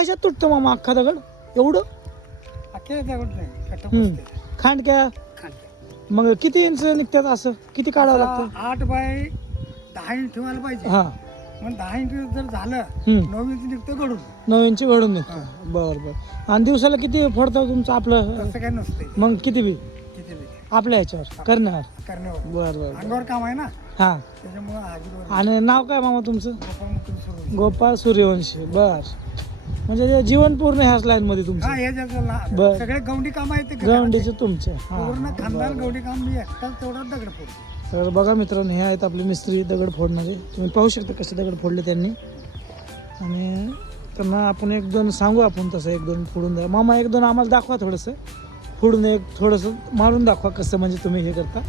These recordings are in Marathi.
कशात तुटतं मामा अख्खा दगड एवढं? अख्खे दगड नाही कट्टा हम्म. बसते. खांडक्या खांडक्या. मग किती इंच निघतात असं? किती काढावं आता लागतं? 8 बाय 10 इंच ठेवायला पाहिजे. हा. मग 10 इंच जर झालं हम्म. 9 इंच निघतं घडून. 9 इंची घडून निघतं. बरं बरं. आणि दिवसाला किती फोडतं तुमचं आपलं? तसं काय नसतंय. मग किती बी किती बी आपल्या ह्याच्यावर करणार? करण्यावर बरं बरं बरं. अंगावर काम आहे ना हा. त्याच्यामुळं हाजीवर आणि नाव काय मामा तुमचं? गोपाळमुखी सुरू. गोपाळ सूर्यवंशी. बर. म्हणजे ते जीवन पूर्ण ह्याच लाईन मध्ये हा तुमचं? हे ज्याचं बर. सगळे गवंडी काम आहेत ते गवंडीचे तुमचे? पूर्ण हा. खानदान बरं. गवंडी काम मी एकटाच तेवढा दगड फोडतो. तर बघा मित्रांनो, हे आहेत आपले मिस्त्री दगड फोडणारे. तुम्ही पाहू शकता कसे दगड फोडले त्यांनी. आणि त्यांना आपण एक दोन सांगू, आपण तसं एक दोन फोडून द्या. मामा एक दोन आम्हाला दाखवा थोडंसं फोडून, एक थोडंसं मारून दाखवा कसं म्हणजे तुम्ही हे करता.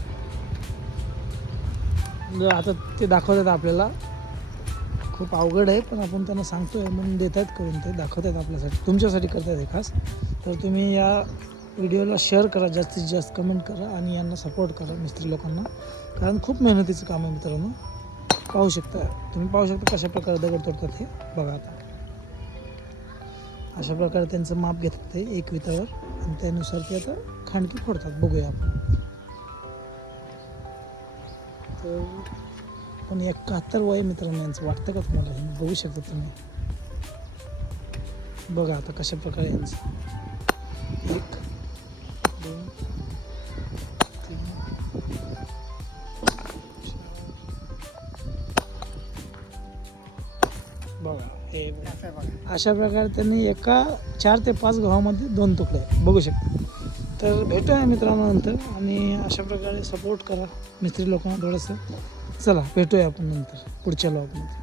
आता ते दाखवतात आपल्याला. खूप अवघड आहे पण आपण त्यांना सांगतोय म्हणून देत आहेत करून, ते दाखवत आहेत आपल्यासाठी, तुमच्यासाठी करतात हे खास. तर तुम्ही या व्हिडिओला शेअर करा, जास्तीत जास्त कमेंट करा आणि यांना सपोर्ट करा मिस्त्री लोकांना, कारण खूप मेहनतीचं काम आहे मित्रांनो. पाहू शकता तुम्ही, पाहू शकता कशा प्रकारे दगड तोडतात हे. बघा आता अशा प्रकारे त्यांचं माप घेतात ते एक वितावर आणि त्यानुसार ते आता खांडकी फोडतात. बघूया आपण. तर पण 71 वय मित्रांनो यांचं, वाटतं का तुम्हाला? हे बघू शकता तुम्ही. बघा आता कशा प्रकारे यांचं 1 2 3 बघा हे असं आहे बघा. अशा प्रकारे त्यांनी एका 4 ते 5 गव्हामध्ये 2 तुकडे बघू शकता. तर भेटूया मित्रांनो नंतर, आणि अशा प्रकारे सपोर्ट करा मिस्त्री लोकांना थोडंसं. चला भेटूया आपण नंतर पुढच्या व्लॉगमध्ये.